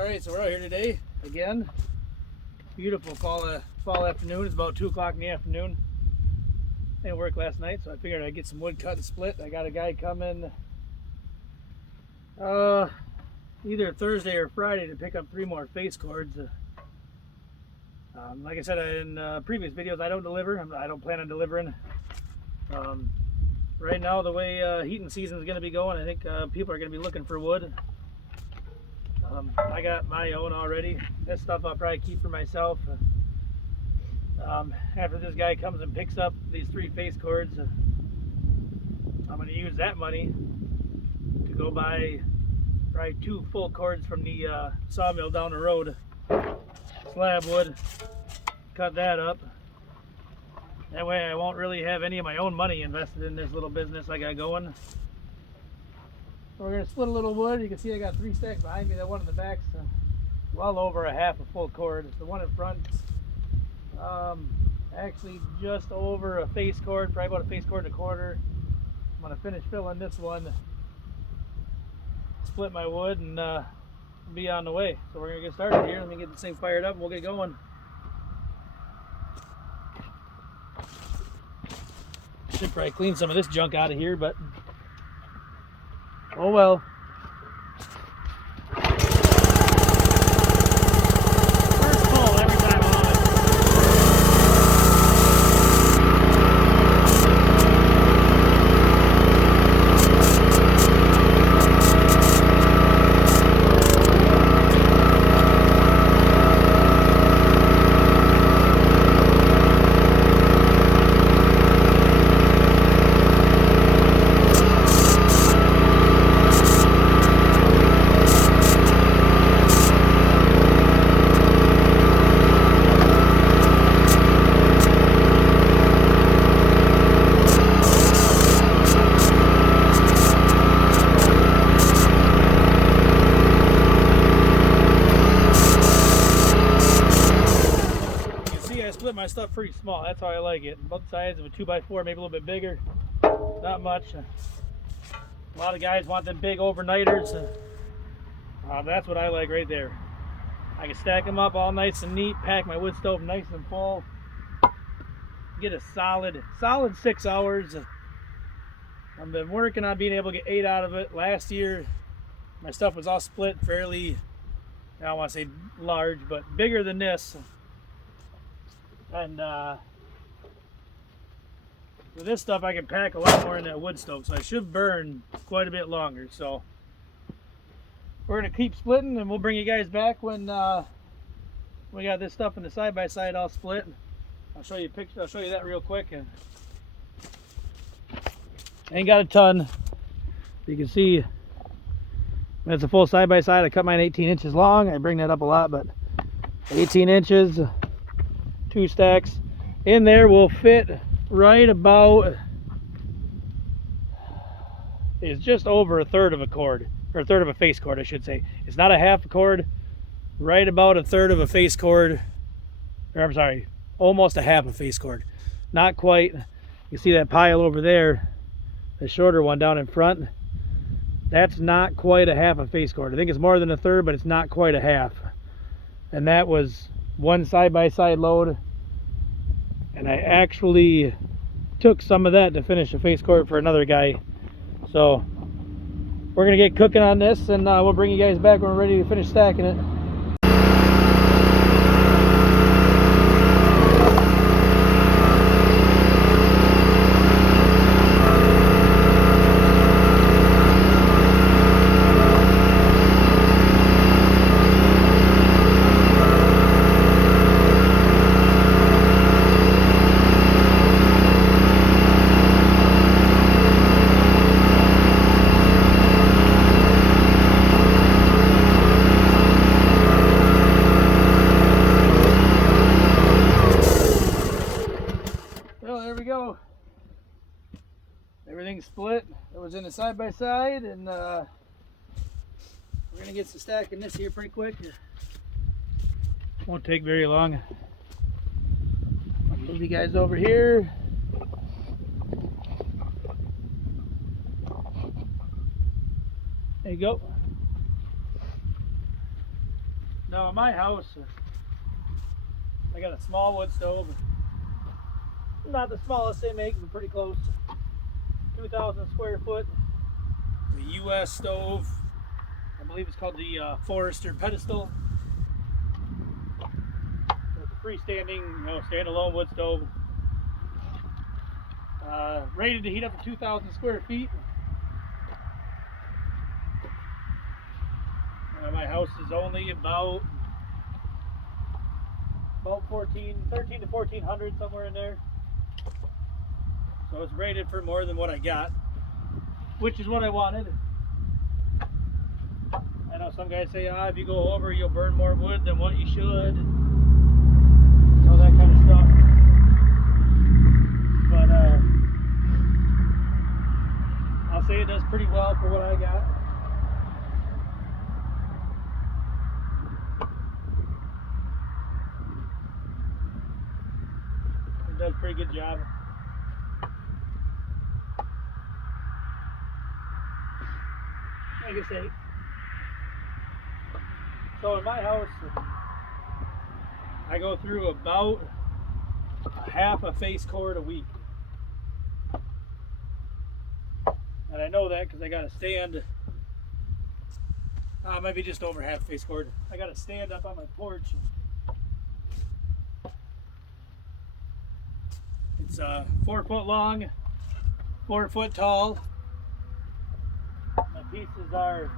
Alright, so we're out here today again. Beautiful fall afternoon. It's about 2 o'clock in the afternoon. Didn't work last night, so I figured I'd get some wood cut and split. I got a guy coming either Thursday or Friday to pick up 3 more face cords. Like I said in previous videos, I don't deliver. I don't plan on delivering. Right now, the way heating season is going to be going, I think people are going to be looking for wood. I got my own already. This stuff I'll probably keep for myself. After this guy comes and picks up these 3 face cords, I'm going to use that money to go buy probably 2 full cords from the sawmill down the road. Slab wood, cut that up. That way I won't really have any of my own money invested in this little business I got going. So we're going to split a little wood. You can see I got 3 stacks behind me. That one in the back's well over a half a full cord. The one in front, actually just over a face cord, probably about a face cord and a quarter. I'm going to finish filling this one, split my wood, and be on the way. So we're going to get started here. Let me get this thing fired up and we'll get going. Should probably clean some of this junk out of here, but oh well. First pull every time on it. Split my stuff pretty small. That's how I like it. Both sides of a 2x4, maybe a little bit bigger. Not much. A lot of guys want them big overnighters. That's what I like right there. I can stack them up all nice and neat, pack my wood stove nice and full, get a solid 6 hours. I've been working on being able to get 8 out of it. Last year my stuff was all split fairly, I don't want to say large, but bigger than this. And with this stuff I can pack a lot more in that wood stove, so I should burn quite a bit longer. So we're gonna keep splitting, and we'll bring you guys back when we got this stuff in the side-by-side all split. I'll show you a picture. I'll show you that real quick. And ain't got a ton. You can see when it's a full side-by-side. I cut mine 18 inches long. I bring that up a lot, but 18 inches. 2 stacks in there will fit right about, it's just over a third of a cord, or a third of a face cord I should say. It's not a half a cord, right about a third of a face cord, or I'm sorry, almost a half a face cord. Not quite. You see that pile over there, the shorter one down in front, that's not quite a half a face cord. I think it's more than a third, but it's not quite a half. And that was one side-by-side load, and I actually took some of that to finish a face cord for another guy. So we're gonna get cooking on this, and we'll bring you guys back when we're ready to finish stacking it. Everything's split. It was in the side-by-side, and we're gonna get to stacking this here pretty quick. Won't take very long. I'll move you guys over here. There you go. Now in my house, I got a small wood stove. Not the smallest they make, but pretty close. 2,000 square foot. The U.S. stove. I believe it's called the Forester Pedestal. So it's a freestanding, standalone wood stove. Rated to heat up to 2,000 square feet. My house is only about 13 to 1,400, somewhere in there. So it's rated for more than what I got, which is what I wanted. I know some guys say, if you go over, you'll burn more wood than what you should. All that kind of stuff. But I'll say it does pretty well for what I got. It does a pretty good job. Like I say, so in my house, I go through about half a face cord a week. And I know that because I got a stand, maybe just over half face cord. I got a stand up on my porch. It's 4 foot long, 4 foot tall. My pieces are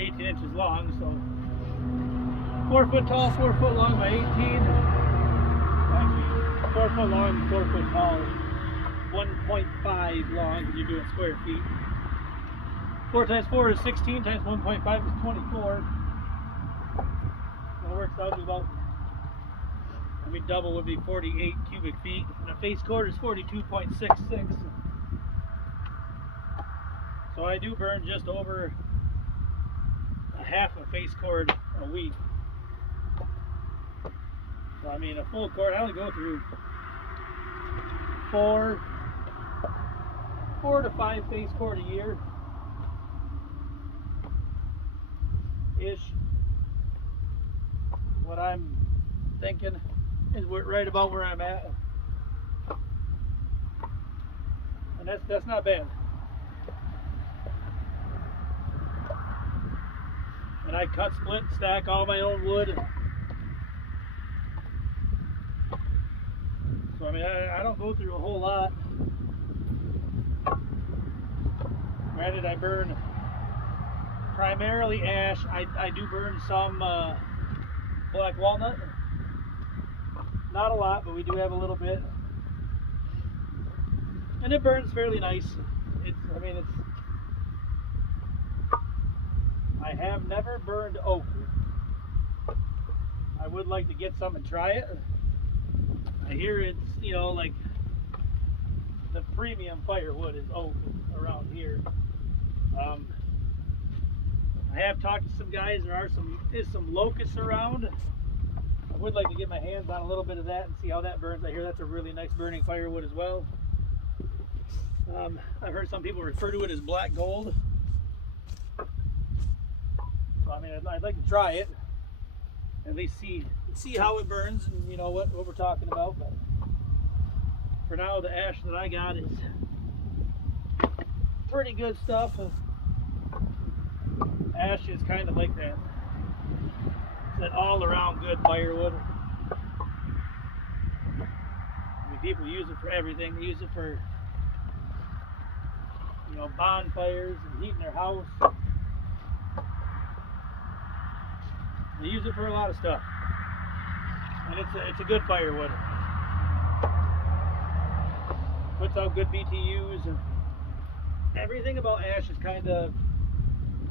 18 inches long, so 4 foot tall, 4 foot long by 18. Actually, 4 foot long, 4 foot tall, 1.5 long because you're doing square feet. 4 times 4 is 16, times 1.5 is 24. So it works out to about, double would be 48 cubic feet, and a face cord is 42.66. So I do burn just over a half a face cord a week. So a full cord, I only go through four to five face cord a year ish. What I'm thinking is right about where I'm at, and that's not bad. And I cut, split, stack all my own wood. So I don't go through a whole lot. Granted, I burn primarily ash. I do burn some black walnut. Not a lot, but we do have a little bit. And it burns fairly nice. I have never burned oak. I would like to get some and try it. I hear it's, like the premium firewood is oak around here. I have talked to some guys. There is some locusts around. I would like to get my hands on a little bit of that and see how that burns. I hear that's a really nice burning firewood as well. I've heard some people refer to it as black gold. So I'd like to try it, at least see how it burns, and what we're talking about. But for now, the ash that I got is pretty good stuff. Ash is kind of like that all-around good firewood. People use it for everything. They use it for bonfires and heating their house. They use it for a lot of stuff, and it's a good firewood. Puts out good BTUs, and everything about ash is kind of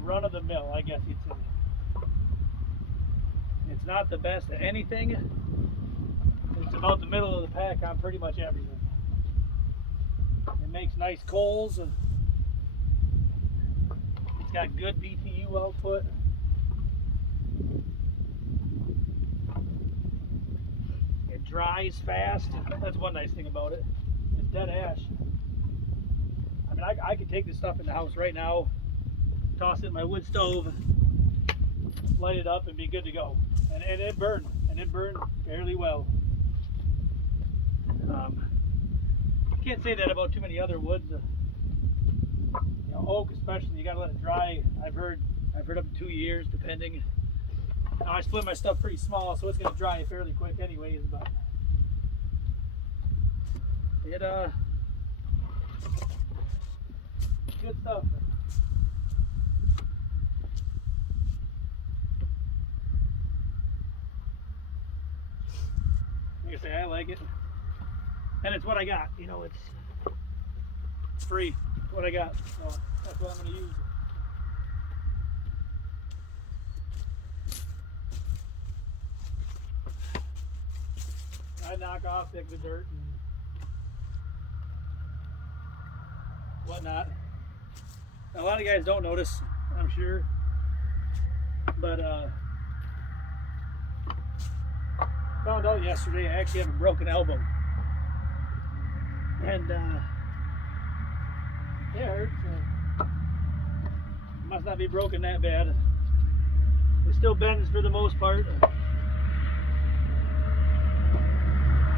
run of the mill, I guess you'd say. It's not the best at anything. It's about the middle of the pack on pretty much everything. It makes nice coals. It's got good BTU output. It dries fast. That's one nice thing about it. It's dead ash. I could take this stuff in the house right now, toss it in my wood stove, light it up and be good to go. And it burned, fairly well. Can't say that about too many other woods. You know, oak especially, you gotta let it dry. I've heard up to 2 years, depending. Now, I split my stuff pretty small, so it's gonna dry fairly quick anyways. But it good stuff. Like I say, I like it, and it's what I got. You know, it's free. It's what I got, so that's what I'm going to use. I knock off the dirt and whatnot. Now, a lot of guys don't notice, I'm sure, but found out yesterday I actually have a broken elbow, and it hurts. Must not be broken that bad. It still bends for the most part.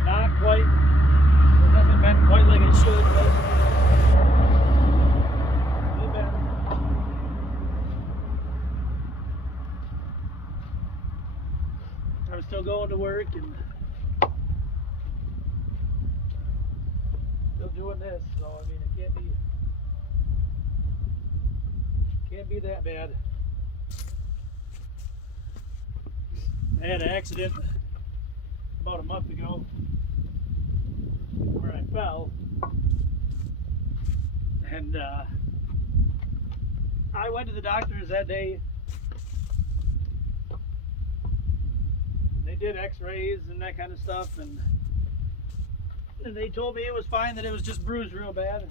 Not quite. It doesn't bend quite like it should, but it bends. I'm still going to work and still doing this, so I mean it can't be that bad. I had an accident about a month ago where I fell, and I went to the doctors that day. They did x-rays and that kind of stuff, and they told me it was fine, that it was just bruised real bad.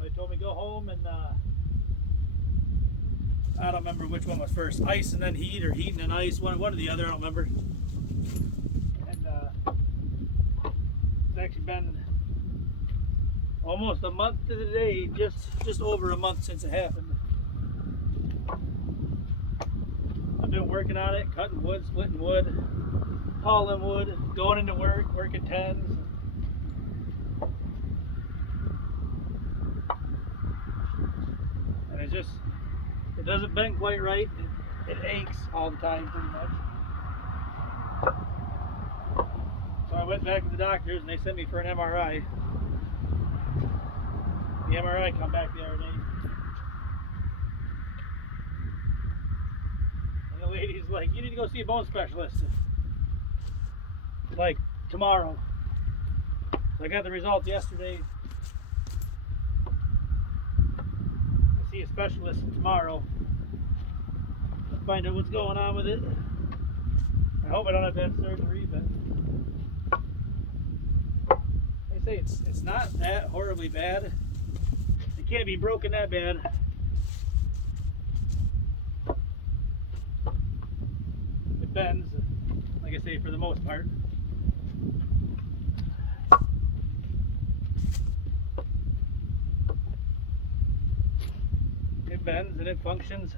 They told me go home and I don't remember which one was first, ice and then heat, or heat and then ice, one or the other, I don't remember. And it's actually been almost a month to the day, just over a month since it happened. I've been working on it, cutting wood, splitting wood, hauling wood, going into work, working tens. And it doesn't bend quite right. It aches all the time pretty much. So I went back to the doctors and they sent me for an MRI. The MRI come back the other day. And the lady's like, you need to go see a bone specialist. Like tomorrow. So I got the results yesterday. I see a specialist tomorrow. Let's find out what's going on with it. I hope I don't have to have surgery, but they say it's not that horribly bad. It can't be broken that bad. It bends, like I say, for the most part. It bends and it functions.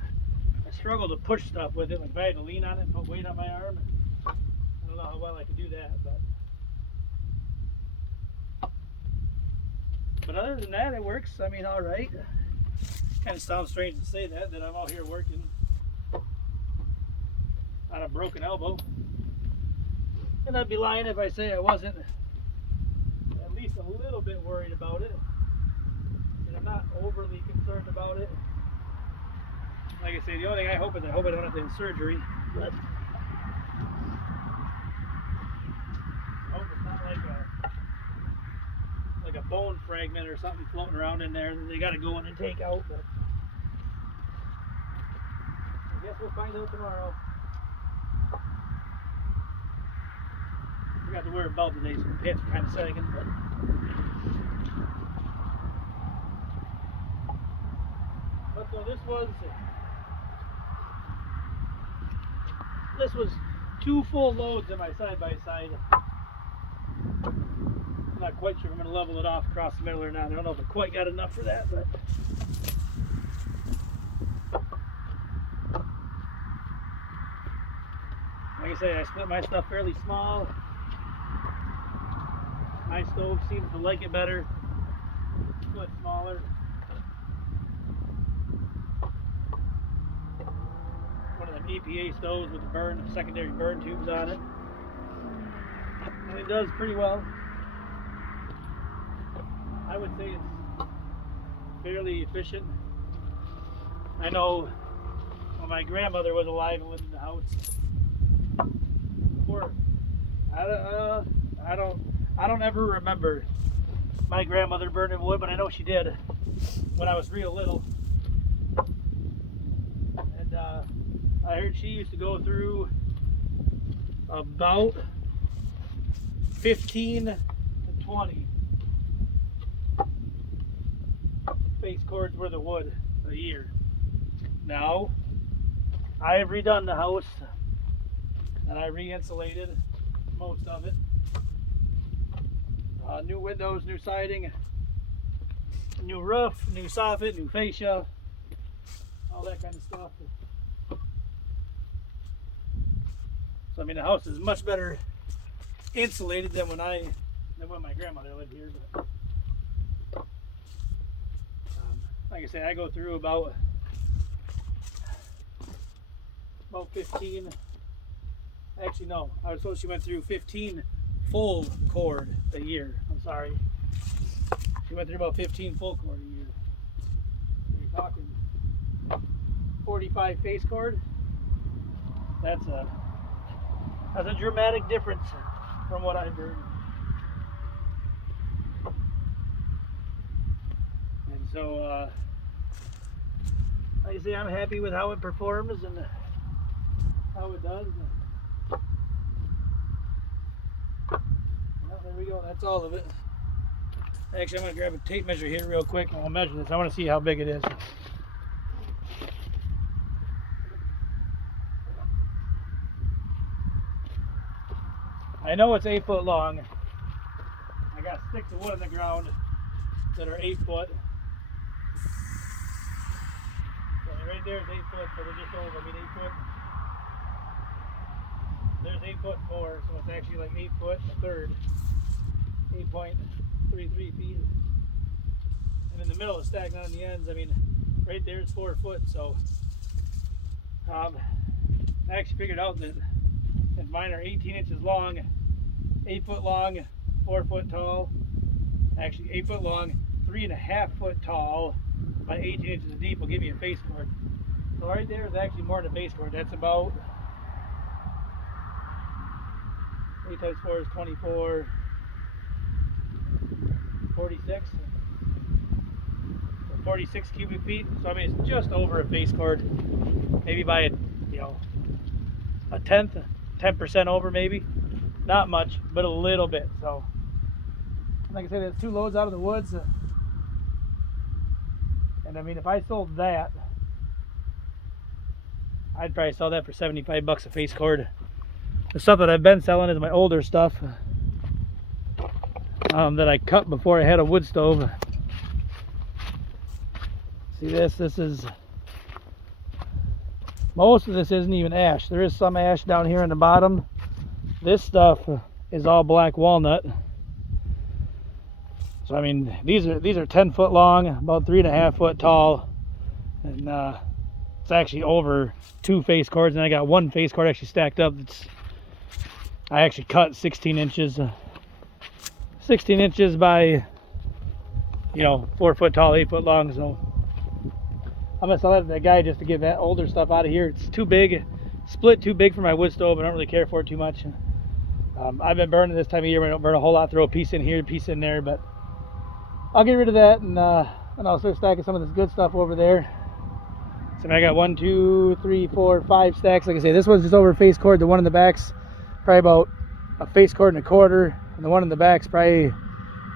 I struggle to push stuff with it, like if I had to lean on it and put weight on my arm. I don't know how well I could do that, but other than that, it works. I mean, all right. Kind of sounds strange to say that I'm out here working on a broken elbow, and I'd be lying if I say I wasn't at least a little bit worried about it. And I'm not overly concerned about it. Like I say, the only thing I hope I don't have to have surgery. But I hope it's not like a bone fragment or something floating around in there that they got to go in and take out. But I guess we'll find out tomorrow. I forgot to wear a belt today, so my pants are kind of sagging. But so this was 2 full loads in my side-by-side. I'm not quite sure if I'm going to level it off across the middle or not. I don't know if I quite got enough for that, but Like I say, I split my stuff fairly small. My stove seems to like it better, split smaller. One of them EPA stoves with the secondary burn tubes on it. And it does pretty well. I would say it's fairly efficient. I know when my grandmother was alive and lived in the house, before, I don't ever remember my grandmother burning wood, but I know she did when I was real little. And I heard she used to go through about 15 to 20 face cords worth of wood a year. Now, I have redone the house and I re-insulated most of it. New windows, new siding, new roof, new soffit, new fascia, all that kind of stuff. So I mean, the house is much better insulated than when my grandmother lived here. But, like I say, I go through about 15. Actually, no, I was told she went through 15 full cord a year. I'm sorry. She went through about 15 full cord a year. You're talking 45 face cord. That's a dramatic difference from what I burned. And so, like I say, I'm happy with how it performs and how it does. Well, there we go. That's all of it. Actually, I'm going to grab a tape measure here real quick and I'll measure this. I want to see how big it is. I know it's 8 foot long. I got sticks of wood in the ground that are 8 foot. So right there is 8 foot, so they're just over. I mean 8 foot. There's 8 foot 4, so it's actually like 8 foot a third. 8.33 feet. And in the middle, it's stacked on the ends. I mean, right there it's 4 foot. So I actually figured out that mine are 18 inches long, 8 foot long, 4 foot tall. Actually, 8 foot long, 3.5 foot tall by 18 inches deep will give you a face cord. So right there is actually more than a face cord. That's about 8 times 4 is 24, 46. 46 cubic feet. So I mean, it's just over a face cord, maybe by a tenth. 10% over, maybe. Not much, but a little bit. So, like I said, there's 2 loads out of the woods. And I mean, if I sold that, I'd probably sell that for 75 bucks a face cord. The stuff that I've been selling is my older stuff that I cut before I had a wood stove. See this is, most of this isn't even ash. There is some ash down here in the bottom. This stuff is all black walnut. So I mean, these are 10 foot long, about 3.5 foot tall, and it's actually over 2 face cords. And I got 1 face cord actually stacked up. I actually cut 16 inches, 16 inches by 4 foot tall, 8 foot long. So I'm gonna sell that to that guy just to get that older stuff out of here. It's too big, split too big for my wood stove. I don't really care for it too much. I've been burning this time of year. I don't burn a whole lot. Throw a piece in here, a piece in there, but I'll get rid of that and I'll start stacking some of this good stuff over there. So I got 1, 2, 3, 4, 5 stacks. Like I say, this one's just over a face cord. The one in the back's probably about a face cord and a quarter, and the one in the back's probably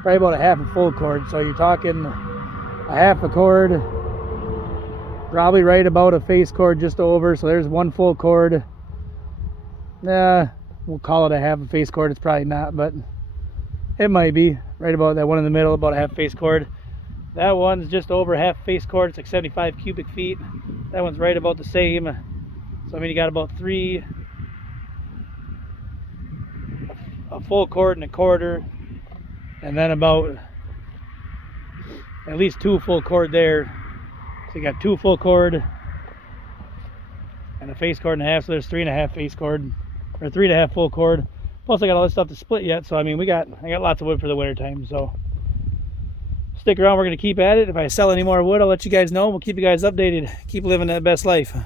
about a half a full cord. So you're talking a half a cord. Probably right about a face cord just over. So there's 1 full cord. We'll call it a half a face cord. It's probably not, but it might be. Right about that one in the middle, about a half face cord. That one's just over half face cord. It's like 75 cubic feet. That one's right about the same. So I mean, you got about 3 a full cord and a quarter, and then about at least 2 full cord there. So you got 2 full cord and a face cord and a half, so there's 3.5 face cord, or 3.5 full cord. Plus I got all this stuff to split yet, so I mean I got lots of wood for the winter time. So stick around, we're gonna keep at it. If I sell any more wood, I'll let you guys know. We'll keep you guys updated. Keep living that best life.